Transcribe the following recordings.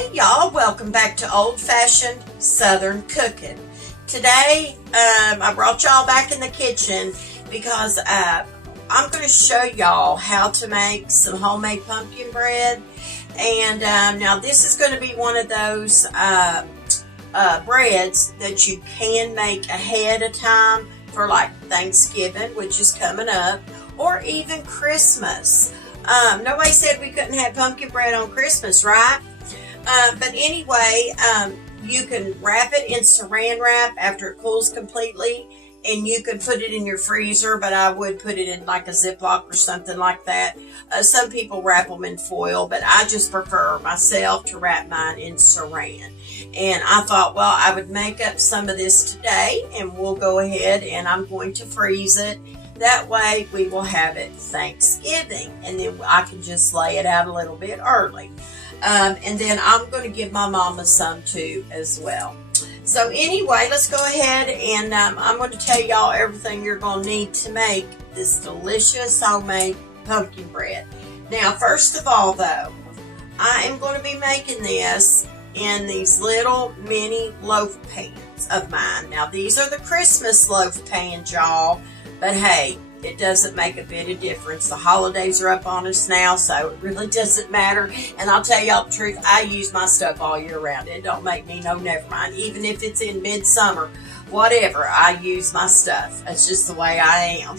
Hey y'all, welcome back to Old Fashioned Southern Cooking. Today, I brought y'all back in the kitchen because I'm going to show y'all how to make some homemade pumpkin bread. And now this is going to be one of those breads that you can make ahead of time for like Thanksgiving, which is coming up, or even Christmas. Nobody said we couldn't have pumpkin bread on Christmas, right? But anyway, you can wrap it in saran wrap after it cools completely, and you can put it in your freezer, but I would put it in like a Ziploc or something like that. Some people wrap them in foil, but I just prefer myself to wrap mine in saran. And I thought, well, I would make up some of this today, and we'll go ahead and I'm going to freeze it. That way we will have it Thanksgiving, and then I can just lay it out a little bit early. And then I'm going to give my mama some too as well. So anyway, let's go ahead and I'm going to tell y'all everything you're going to need to make this delicious homemade pumpkin bread. Now, first of all though, I am going to be making this in these little mini loaf pans of mine. Now, these are the Christmas loaf pans, y'all. But hey, it doesn't make a bit of difference. The holidays are up on us now, so it really doesn't matter. And I'll tell y'all the truth, I use my stuff all year round. It don't make me no never mind. Even if it's in midsummer, whatever, I use my stuff. That's just the way I am.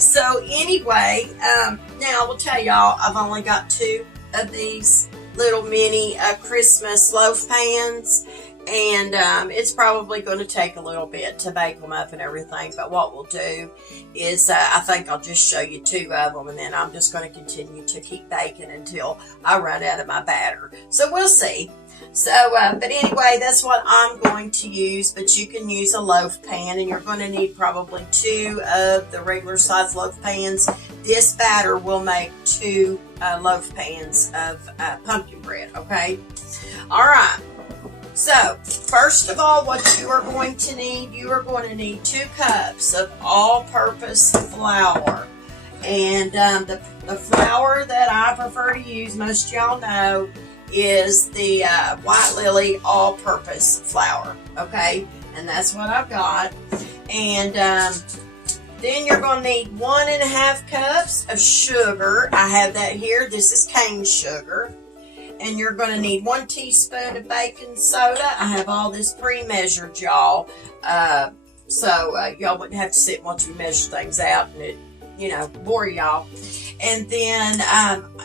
So anyway, now I will tell y'all, I've only got 2 of these little mini Christmas loaf pans. And it's probably going to take a little bit to bake them up and everything, but what we'll do is I think I'll just show you 2 of them, and then I'm just going to continue to keep baking until I run out of my batter. So we'll see. So, but anyway, that's what I'm going to use, but you can use a loaf pan, and you're going to need probably 2 of the regular size loaf pans. This batter will make 2 loaf pans of pumpkin bread, okay? All right. So, first of all, what you are going to need, you are going to need 2 cups of all-purpose flour. And the flour that I prefer to use, most of y'all know, is the White Lily all-purpose flour, okay? And that's what I've got. And then you're going to need 1.5 cups of sugar. I have that here. This is cane sugar. And you're going to need 1 teaspoon of baking soda. I have all this pre-measured, y'all. So y'all wouldn't have to sit and watch me measure things out and it, you know, bore y'all. And then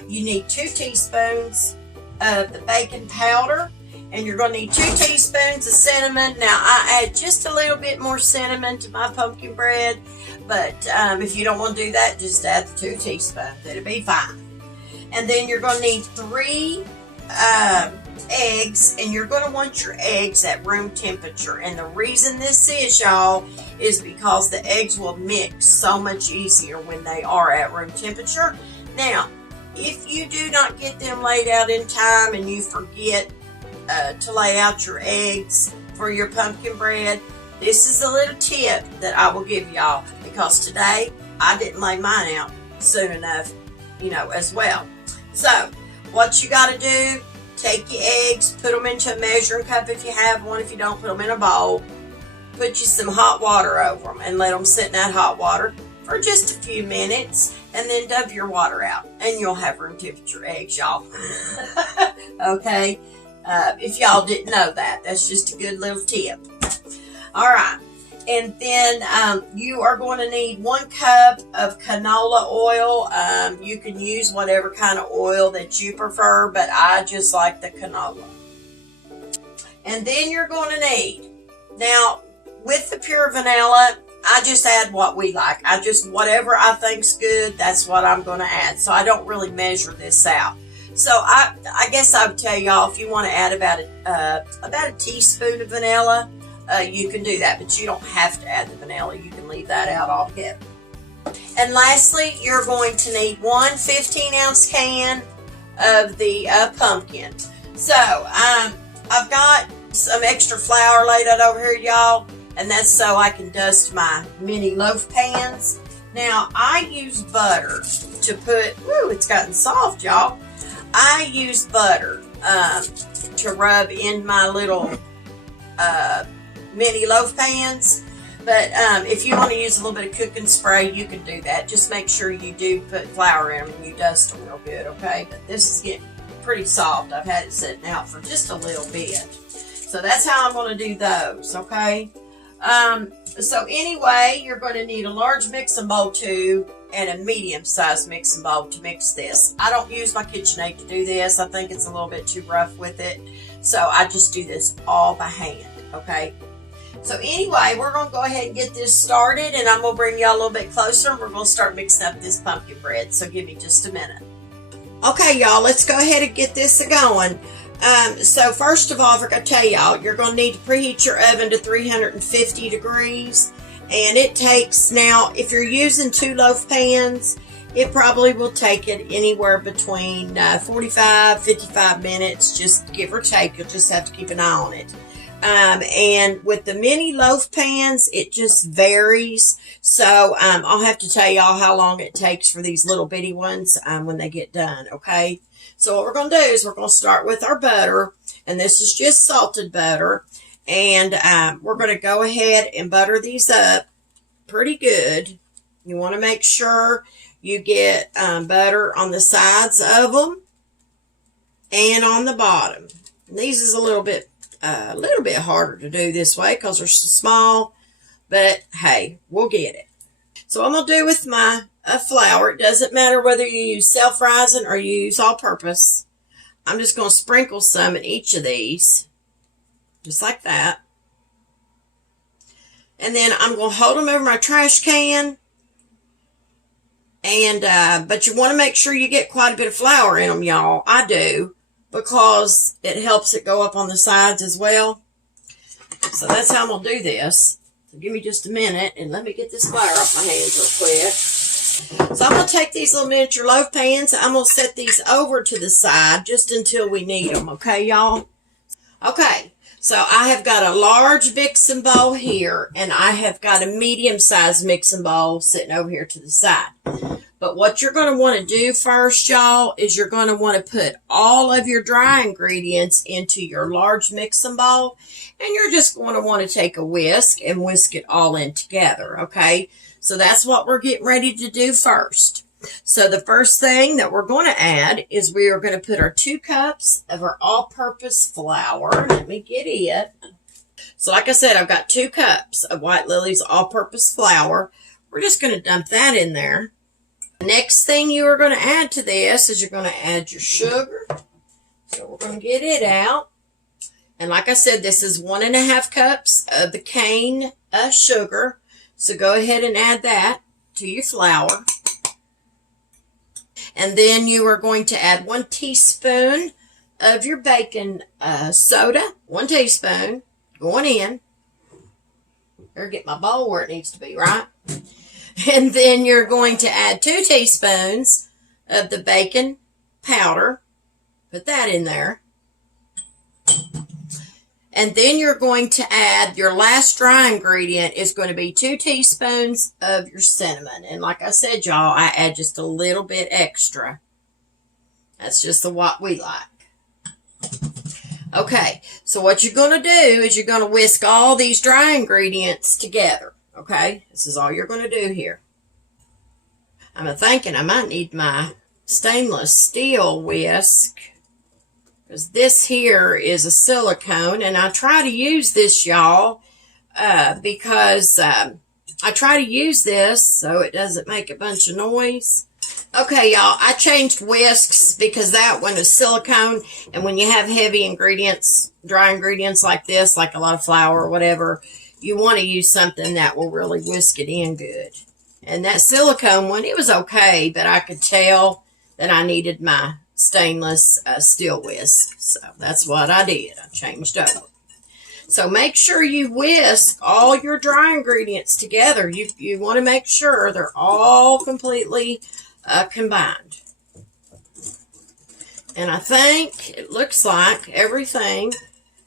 you need 2 teaspoons of the baking powder. And you're going to need 2 teaspoons of cinnamon. Now, I add just a little bit more cinnamon to my pumpkin bread. But if you don't want to do that, just add the 2 teaspoons. It'll be fine. And then you're going to need 3 eggs, and you're going to want your eggs at room temperature. And the reason this is, y'all, is because the eggs will mix so much easier when they are at room temperature. Now, if you do not get them laid out in time and you forget to lay out your eggs for your pumpkin bread, this is a little tip that I will give y'all, because today I didn't lay mine out soon enough, you know, as well. So, what you got to do, take your eggs, put them into a measuring cup if you have one. If you don't, put them in a bowl. Put you some hot water over them and let them sit in that hot water for just a few minutes, and then dump your water out, and you'll have room temperature eggs, y'all. Okay? If y'all didn't know that, that's just a good little tip. All right. And then you are going to need 1 cup of canola oil. You can use whatever kind of oil that you prefer, but I just like the canola. And then you're going to need, now with the pure vanilla, I just add what we like. Whatever I think's good, that's what I'm going to add. So I don't really measure this out. So I guess I would tell y'all, if you want to add about a teaspoon of vanilla, you can do that, but you don't have to add the vanilla. You can leave that out altogether. And lastly, you're going to need 1 15-ounce can of the pumpkin. So I've got some extra flour laid out over here, y'all, and that's so I can dust my mini loaf pans. Now, I use butter to put, it's gotten soft, y'all. I use butter to rub in my little mini loaf pans. But if you want to use a little bit of cooking spray, you can do that. Just make sure you do put flour in them and you dust them real good, okay? But this is getting pretty soft. I've had it sitting out for just a little bit. So that's how I'm going to do those, okay? So anyway, you're going to need a large mixing bowl too and a medium-sized mixing bowl to mix this. I don't use my KitchenAid to do this. I think it's a little bit too rough with it. So I just do this all by hand, okay? So anyway, we're going to go ahead and get this started, and I'm going to bring y'all a little bit closer, and we're going to start mixing up this pumpkin bread. So give me just a minute. Okay, y'all, let's go ahead and get this going. So first of all, I forgot to tell y'all, you're going to need to preheat your oven to 350 degrees. And it takes, now, if you're using 2 loaf pans, it probably will take it anywhere between 45, 55 minutes, just give or take. You'll just have to keep an eye on it. And with the mini loaf pans, it just varies. So I'll have to tell y'all how long it takes for these little bitty ones when they get done, okay? So what we're going to do is we're going to start with our butter, and this is just salted butter. And we're going to go ahead and butter these up pretty good. You want to make sure you get butter on the sides of them and on the bottom. And these is a little bit harder to do this way because they're so small, but hey, we'll get it. So I'm going to do with my flour, it doesn't matter whether you use self-rising or you use all-purpose. I'm just going to sprinkle some in each of these, just like that. And then I'm going to hold them over my trash can. And but you want to make sure you get quite a bit of flour in them, y'all. I do, because it helps it go up on the sides as well. So that's how I'm going to do this. So give me just a minute and let me get this flour off my hands real quick. So I'm going to take these little miniature loaf pans. I'm going to set these over to the side just until we need them. Okay, y'all? Okay. So I have got a large mixing bowl here, and I have got a medium-sized mixing bowl sitting over here to the side. But what you're going to want to do first, y'all, is you're going to want to put all of your dry ingredients into your large mixing bowl, and you're just going to want to take a whisk and whisk it all in together, okay? So that's what we're getting ready to do first. So the first thing that we're going to add is we are going to put our 2 cups of our all-purpose flour. Let me get it. So like I said, I've got 2 cups of White Lily's all-purpose flour. We're just going to dump that in there. The next thing you are going to add to this is you're going to add your sugar. So we're going to get it out. And like I said, this is 1.5 cups of the cane sugar. So go ahead and add that to your flour. And then you are going to add 1 teaspoon of your baking soda. 1 teaspoon going in. Better get my bowl where it needs to be, right? And then you're going to add 2 teaspoons of the baking powder. Put that in there. And then you're going to add your last dry ingredient is going to be 2 teaspoons of your cinnamon. And like I said, y'all, I add just a little bit extra. That's just what we like. Okay, so what you're going to do is you're going to whisk all these dry ingredients together. Okay, this is all you're going to do here. I'm thinking I might need my stainless steel whisk, because this here is a silicone, and I try to use this, y'all, because I try to use this so it doesn't make a bunch of noise. Okay, y'all, I changed whisks because that one is silicone, and when you have heavy ingredients, dry ingredients like this, like a lot of flour or whatever, you want to use something that will really whisk it in good. And that silicone one, it was okay, but I could tell that I needed my stainless steel whisk. So that's what I did. I changed over. So make sure you whisk all your dry ingredients together. You want to make sure they're all completely combined. And I think it looks like everything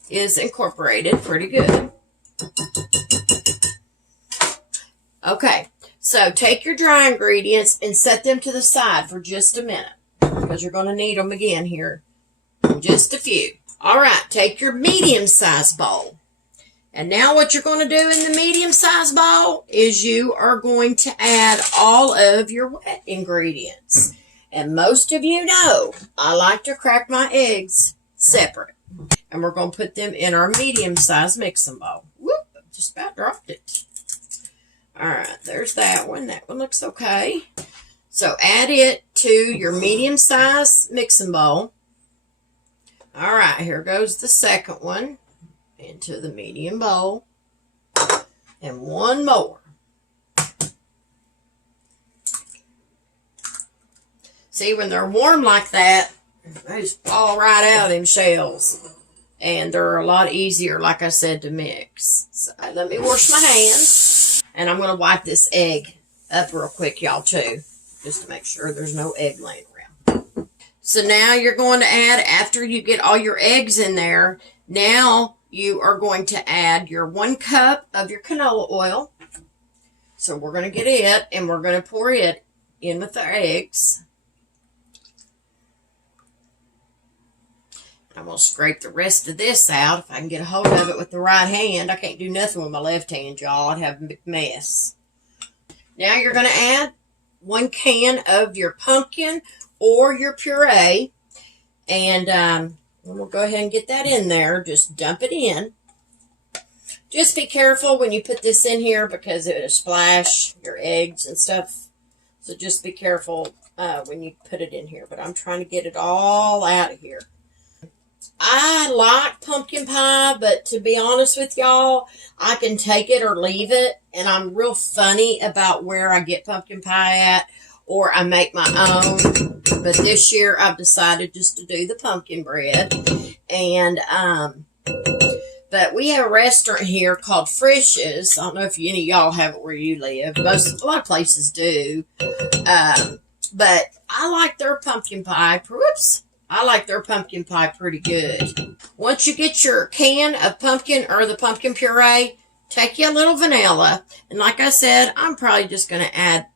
is incorporated pretty good. Okay, so take your dry ingredients and set them to the side for just a minute. because you're going to need them again here in just a few. All right, take your medium-sized bowl. And now what you're going to do in the medium-sized bowl is you are going to add all of your wet ingredients. And most of you know I like to crack my eggs separate. And we're going to put them in our medium-sized mixing bowl. Whoop, just about dropped it. All right, there's that one. That one looks okay. So add it to your medium-sized mixing bowl. All right, here goes the second one into the medium bowl. And one more. See, when they're warm like that, they just fall right out of them shells. And they're a lot easier, like I said, to mix. So let me wash my hands. And I'm going to wipe this egg up real quick, y'all, too. Just to make sure there's no egg laying around. So now you're going to add, after you get all your eggs in there, now you are going to add your 1 cup of your canola oil. So we're going to get it, and we're going to pour it in with our eggs. I'm going to scrape the rest of this out if I can get a hold of it with the right hand. I can't do nothing with my left hand, y'all. I'd have a big mess. Now you're going to add 1 can of your pumpkin or your puree. And we'll go ahead and get that in there. Just dump it in. Just be careful when you put this in here because it will splash your eggs and stuff. So just be careful when you put it in here. But I'm trying to get it all out of here. I like pumpkin pie, but to be honest with y'all, I can take it or leave it. And I'm real funny about where I get pumpkin pie at, or I make my own. But this year I've decided just to do the pumpkin bread. And, but we have a restaurant here called Frisch's. I don't know if any of y'all have it where you live. A lot of places do. But I like their pumpkin pie. Whoops. I like their pumpkin pie pretty good. Once you get your can of pumpkin or the pumpkin puree, take you a little vanilla. And like I said, I'm probably just going to add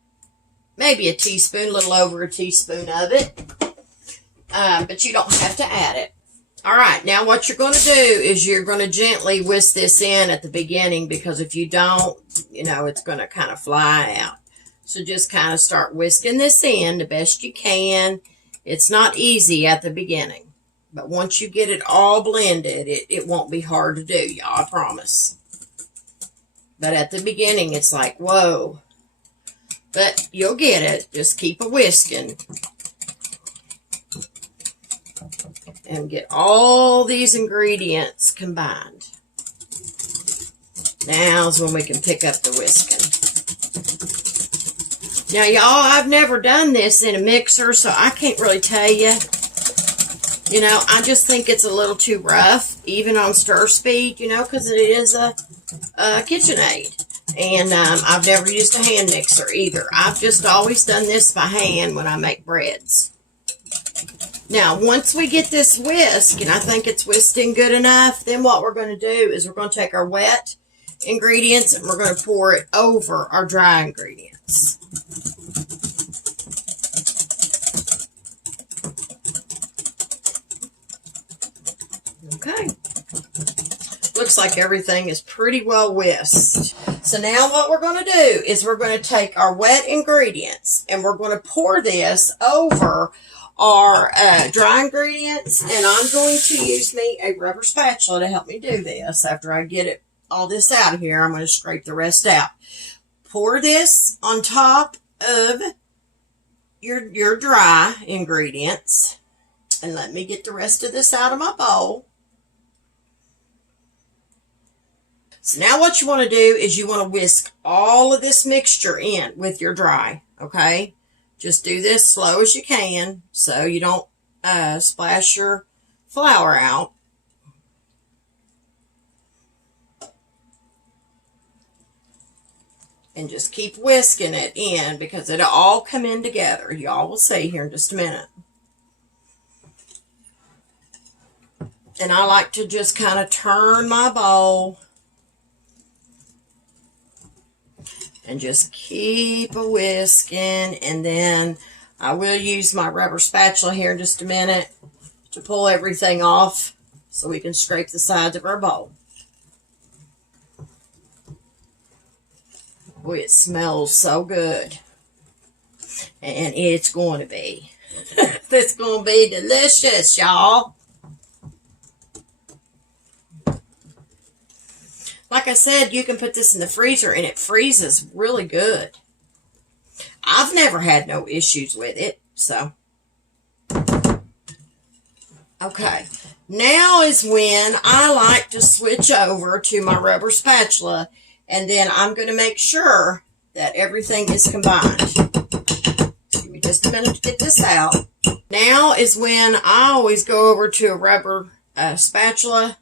maybe a teaspoon, a little over a teaspoon of it. But you don't have to add it. All right, now what you're going to do is you're going to gently whisk this in at the beginning, because if you don't, you know, it's going to kind of fly out. So just kind of start whisking this in the best you can. It's not easy at the beginning, but once you get it all blended, it won't be hard to do, y'all, I promise. But at the beginning, it's like, whoa. But you'll get it. Just keep a whisking. And get all these ingredients combined. Now's when we can pick up the whisking. Now, y'all, I've never done this in a mixer, so I can't really tell you. You know, I just think it's a little too rough, even on stir speed, you know, because it is a KitchenAid. And I've never used a hand mixer either. I've just always done this by hand when I make breads. Now, once we get this whisk, and I think it's whisked in good enough, then what we're going to do is we're going to take our wet ingredients and we're going to pour it over our dry ingredients. Okay. Looks like everything is pretty well whisked. So now what we're going to do is we're going to take our wet ingredients and we're going to pour this over our dry ingredients, and I'm going to use me a rubber spatula to help me do this. After I get all this out of here, I'm going to scrape the rest out. Pour this on top of your dry ingredients, and let me get the rest of this out of my bowl. So now what you want to do is you want to whisk all of this mixture in with your dry, okay? Just do this slow as you can so you don't splash your flour out. And just keep whisking it in because it'll all come in together. Y'all will see here in just a minute. And I like to just kind of turn my bowl and just keep a whisking, and then I will use my rubber spatula here in just a minute to pull everything off so we can scrape the sides of our bowl. Boy, it smells so good. And it's going to be. It's going to be delicious, y'all. Like I said, you can put this in the freezer and it freezes really good. I've never had no issues with it, so. Okay, now is when I like to switch over to my rubber spatula, and then I'm going to make sure that everything is combined. Give me just a minute to get this out. Now is when I always go over to a rubber spatula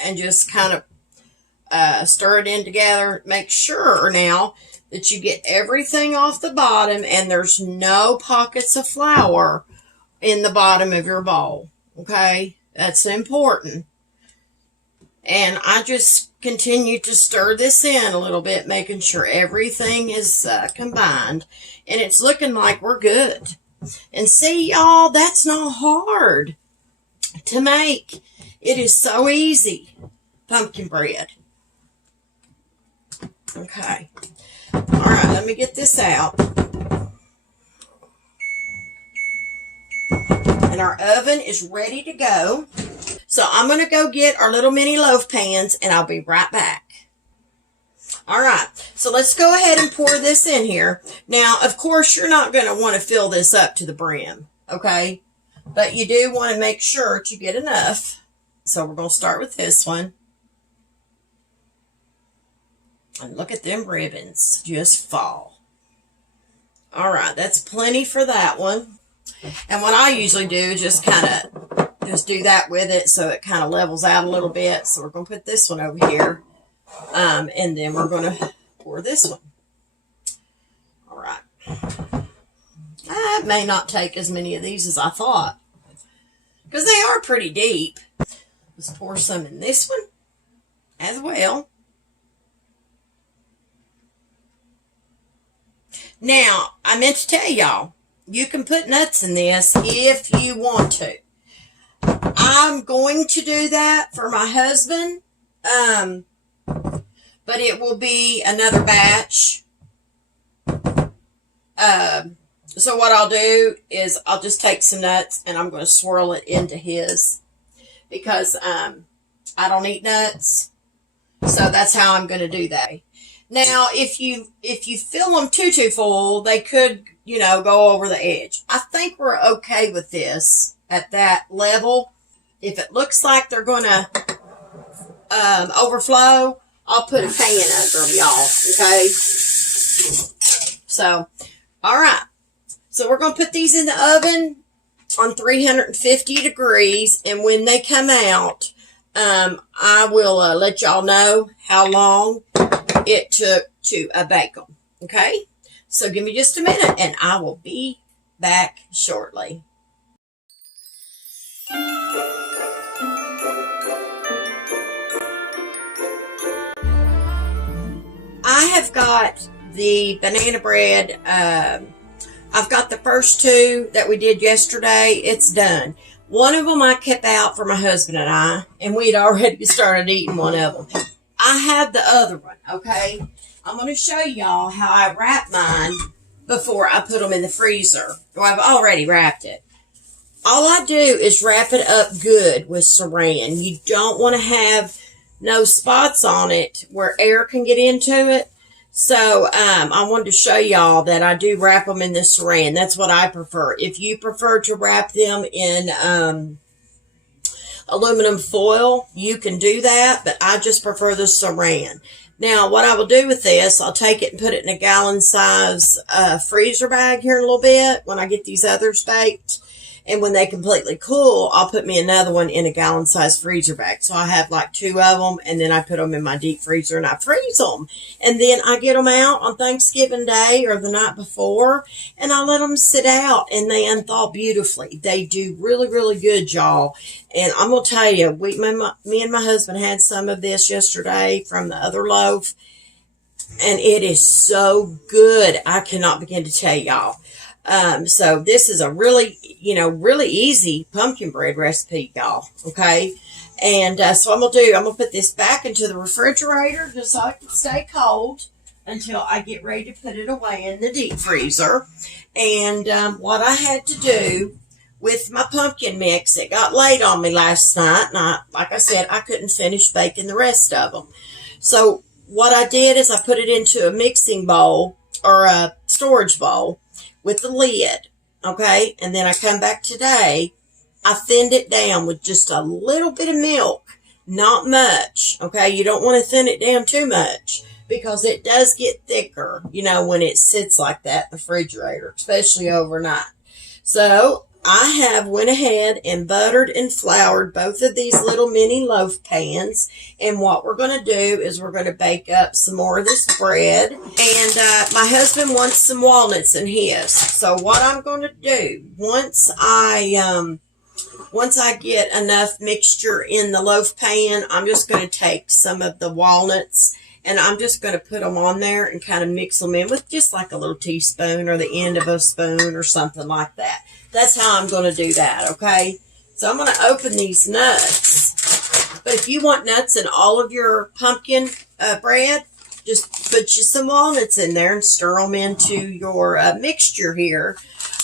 and just kind of stir it in together. Make sure now that you get everything off the bottom and there's no pockets of flour in the bottom of your bowl. Okay, that's important. And I just continue to stir this in a little bit, making sure everything is combined. And it's looking like we're good. And see, y'all, that's not hard to make. It is so easy. Pumpkin bread. Okay. All right, let me get this out. And our oven is ready to go. So I'm going to go get our little mini loaf pans, and I'll be right back. All right, so let's go ahead and pour this in here. Now, of course, you're not going to want to fill this up to the brim, okay? But you do want to make sure that you get enough. So we're going to start with this one. And look at them ribbons just fall. All right, that's plenty for that one. And what I usually do is just kind of just do that with it so it kind of levels out a little bit. So we're going to put this one over here. And then we're going to pour this one. All right. I may not take as many of these as I thought, because they are pretty deep. Let's pour some in this one as well. Now, I meant to tell y'all, you can put nuts in this if you want to. I'm going to do that for my husband, but it will be another batch. So what I'll do is I'll just take some nuts and I'm going to swirl it into his, because I don't eat nuts. So that's how I'm going to do that. Now, if you fill them too full, they could, go over the edge. I think we're okay with this at that level. If it looks like they're going to overflow, I'll put a pan under them, y'all, okay? So, all right. So we're going to put these in the oven on 350 degrees, and when they come out, I will let y'all know how long it took to bake them, okay? So give me just a minute, and I will be back shortly. I have got the banana bread. I've got the first two that we did yesterday. It's done. One of them I kept out for my husband and I, and we'd already started eating one of them. I have the other one, okay? I'm going to show y'all how I wrap mine before I put them in the freezer. Well, I've already wrapped it. All I do is wrap it up good with saran. You don't want to have no spots on it where air can get into it. So I wanted to show y'all that I do wrap them in the saran. That's what I prefer. If you prefer to wrap them in aluminum foil, you can do that, but I just prefer the saran. Now, what I will do with this, I'll take it and put it in a gallon size freezer bag here in a little bit when I get these others baked. And when they completely cool, I'll put me another one in a gallon size freezer bag. So I have like two of them, and then I put them in my deep freezer and I freeze them. And then I get them out on Thanksgiving Day or the night before, and I let them sit out, and they unthaw beautifully. They do really, really good, y'all. And I'm going to tell you, me and my husband had some of this yesterday from the other loaf, and it is so good. I cannot begin to tell y'all. So this is a really, really easy pumpkin bread recipe, y'all. Okay. And so I'm going to put this back into the refrigerator just so it can stay cold until I get ready to put it away in the deep freezer. And what I had to do with my pumpkin mix, it got late on me last night. And like I said, I couldn't finish baking the rest of them. So what I did is I put it into a mixing bowl or a storage bowl with the lid, okay? And then I come back today, I thinned it down with just a little bit of milk, not much, okay? You don't want to thin it down too much because it does get thicker, when it sits like that in the refrigerator, especially overnight. So I have went ahead and buttered and floured both of these little mini loaf pans. And what we're going to do is we're going to bake up some more of this bread. And my husband wants some walnuts in his. So what I'm going to do, once I get enough mixture in the loaf pan, I'm just going to take some of the walnuts and I'm just going to put them on there and kind of mix them in with just like a little teaspoon or the end of a spoon or something like that. That's how I'm going to do that, okay? So I'm going to open these nuts. But if you want nuts in all of your pumpkin bread, just put you some walnuts in there and stir them into your mixture here.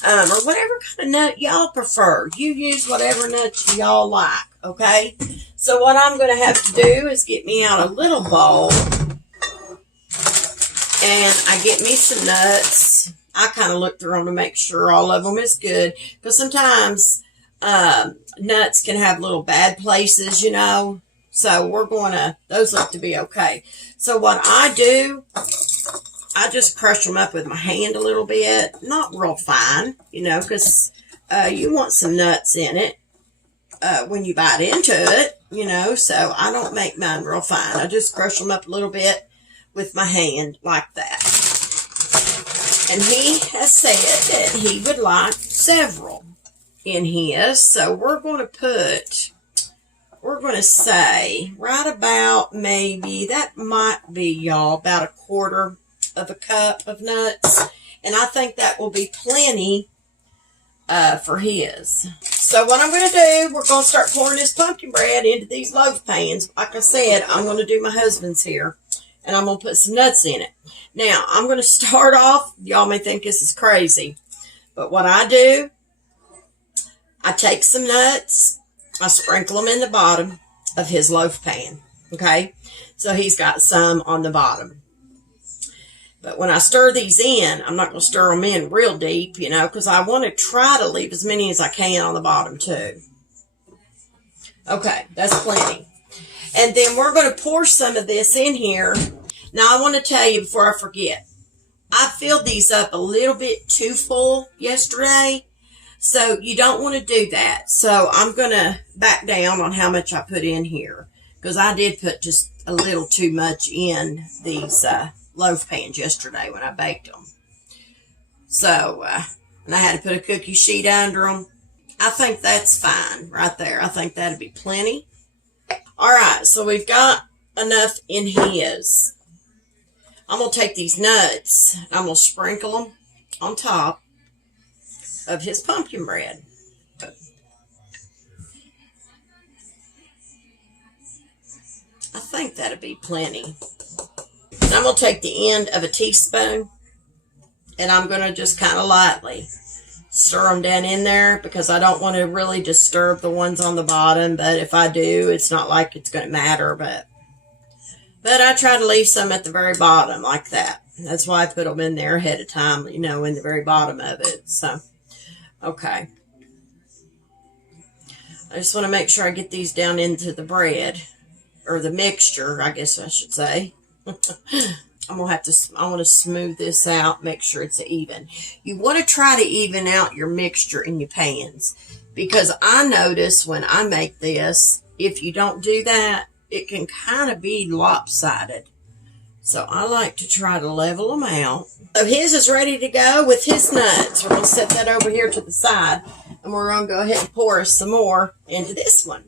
Or whatever kind of nut y'all prefer. You use whatever nuts y'all like, okay? So what I'm going to have to do is get me out a little bowl. And I get me some nuts. I kind of look through them to make sure all of them is good. Because sometimes nuts can have little bad places, So those look to be okay. So what I do, I just crush them up with my hand a little bit. Not real fine, because you want some nuts in it when you bite into it, So I don't make mine real fine. I just crush them up a little bit with my hand like that. And he has said that he would like several in his. So we're going to say right about maybe, that might be, y'all, about a quarter of a cup of nuts. And I think that will be plenty for his. So what I'm going to do, we're going to start pouring this pumpkin bread into these loaf pans. Like I said, I'm going to do my husband's here. And I'm going to put some nuts in it. Now, I'm going to start off, y'all may think this is crazy, but what I do, I take some nuts, I sprinkle them in the bottom of his loaf pan, okay? So he's got some on the bottom. But when I stir these in, I'm not going to stir them in real deep, because I want to try to leave as many as I can on the bottom too. Okay, that's plenty. And then we're going to pour some of this in here. Now, I want to tell you before I forget, I filled these up a little bit too full yesterday, so you don't want to do that. So I'm going to back down on how much I put in here, because I did put just a little too much in these loaf pans yesterday when I baked them. So, and I had to put a cookie sheet under them. I think that's fine right there. I think that'd be plenty. All right, so we've got enough in his. I'm going to take these nuts, and I'm going to sprinkle them on top of his pumpkin bread. I think that'd be plenty. And I'm going to take the end of a teaspoon, and I'm going to just kind of lightly stir them down in there, because I don't want to really disturb the ones on the bottom. But if I do, it's not like it's going to matter. But I try to leave some at the very bottom like that. That's why I put them in there ahead of time, in the very bottom of it. So, okay. I just want to make sure I get these down into the bread, or the mixture, I guess I should say. I want to smooth this out, make sure it's even. You want to try to even out your mixture in your pans, because I notice when I make this, if you don't do that, it can kind of be lopsided. So I like to try to level them out. So his is ready to go with his nuts. We're going to set that over here to the side, and we're going to go ahead and pour some more into this one.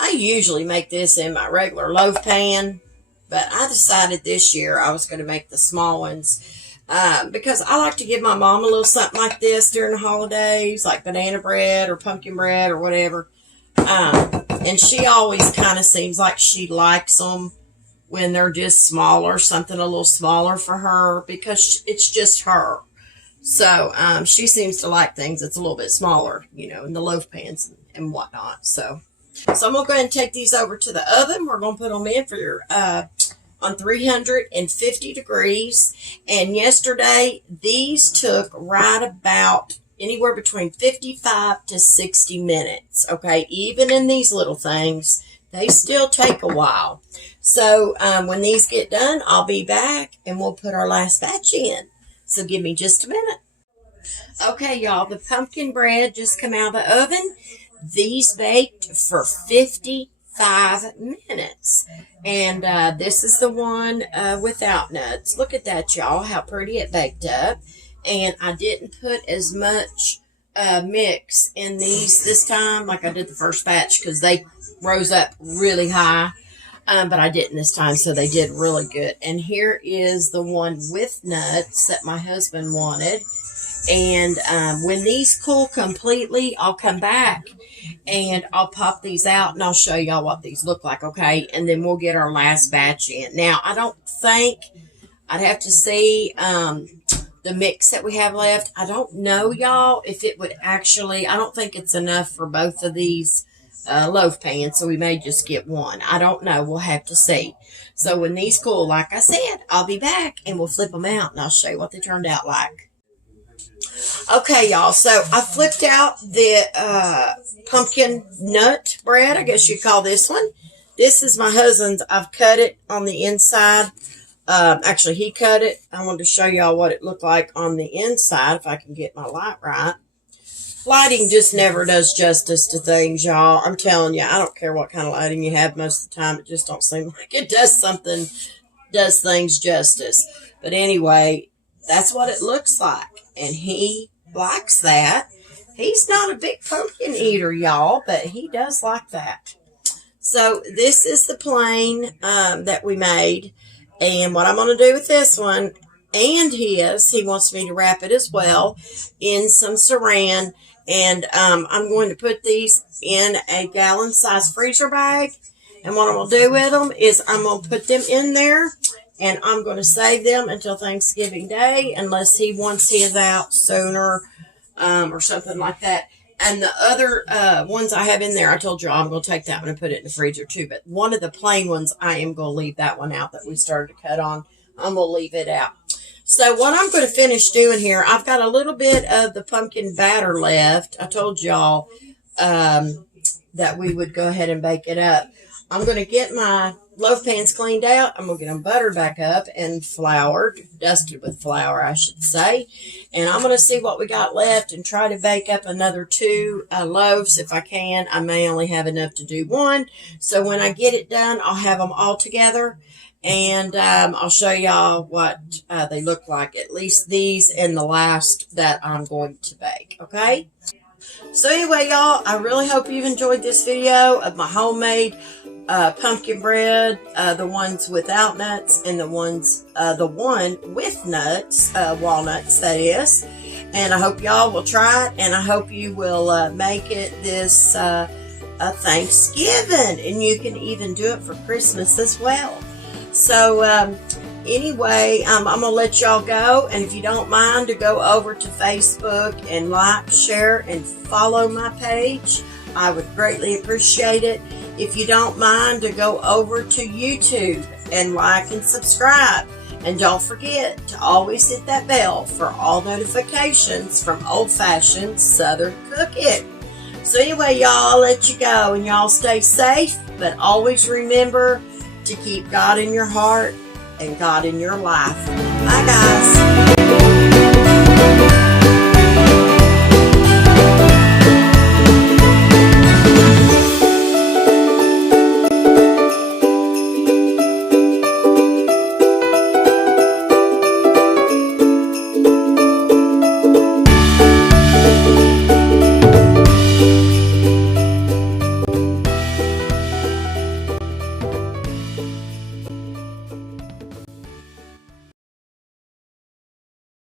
I usually make this in my regular loaf pan, But I decided this year I was going to make the small ones because I like to give my mom a little something like this during the holidays, like banana bread or pumpkin bread or whatever. And she always kind of seems like she likes them when they're just smaller, something a little smaller for her, because it's just her. So she seems to like things that's a little bit smaller, you know, in the loaf pans and whatnot. So I'm going to go ahead and take these over to the oven. We're going to put them in for on 350 degrees. And yesterday, these took right about anywhere between 55 to 60 minutes. Okay, even in these little things, they still take a while. So when these get done, I'll be back and we'll put our last batch in. So give me just a minute. Okay, y'all, the pumpkin bread just come out of the oven. These baked for 55 minutes. And this is the one without nuts. Look at that, y'all, how pretty it baked up. And I didn't put as much mix in these this time like I did the first batch because they rose up really high. But I didn't this time, so they did really good. And here is the one with nuts that my husband wanted. And when these cool completely, I'll come back and I'll pop these out and I'll show y'all what these look like, okay? And then we'll get our last batch in. Now, I don't think, I'd have to see the mix that we have left. I don't know, y'all, if it would actually, I don't think it's enough for both of these loaf pans, so we may just get one. I don't know. We'll have to see. So when these cool, like I said, I'll be back and we'll flip them out and I'll show you what they turned out like. Okay, y'all, so I flipped out the pumpkin nut bread, I guess you'd call this one. This is my husband's. I've cut it on the inside. Actually, he cut it. I wanted to show y'all what it looked like on the inside, if I can get my light right. Lighting just never does justice to things, y'all. I'm telling you, I don't care what kind of lighting you have most of the time. It just don't seem like it does things justice. But anyway, that's what it looks like. And he likes that. He's not a big pumpkin eater, y'all, but he does like that. So this is the plain that we made. And what I'm going to do with this one and he wants me to wrap it as well in some saran. And I'm going to put these in a gallon-sized freezer bag. And what I'm going to do with them is I'm going to put them in there. And I'm going to save them until Thanksgiving Day unless he wants his out sooner or something like that. And the other ones I have in there, I told you I'm going to take that one and put it in the freezer too. But one of the plain ones, I am going to leave that one out that we started to cut on. I'm going to leave it out. So what I'm going to finish doing here, I've got a little bit of the pumpkin batter left. I told y'all that we would go ahead and bake it up. I'm going to get my loaf pans cleaned out. I'm going to get them buttered back up and floured, dusted with flour, I should say. And I'm going to see what we got left and try to bake up another 2 loaves if I can. I may only have enough to do one. So when I get it done, I'll have them all together. And I'll show y'all what they look like. At least these and the last that I'm going to bake. Okay? So anyway, y'all, I really hope you've enjoyed this video of my homemade pumpkin bread, the ones without nuts and the one with nuts, walnuts that is. And I hope y'all will try it, and I hope you will make it this Thanksgiving, and you can even do it for Christmas as well. So anyway, I'm going to let y'all go, and if you don't mind to go over to Facebook and like, share, and follow my page, I would greatly appreciate it. If you don't mind to go over to YouTube and like and subscribe. And don't forget to always hit that bell for all notifications from Old Fashioned Southern Cooking. So anyway, y'all, I'll let you go, and y'all stay safe, but always remember to keep God in your heart and God in your life. Bye, guys.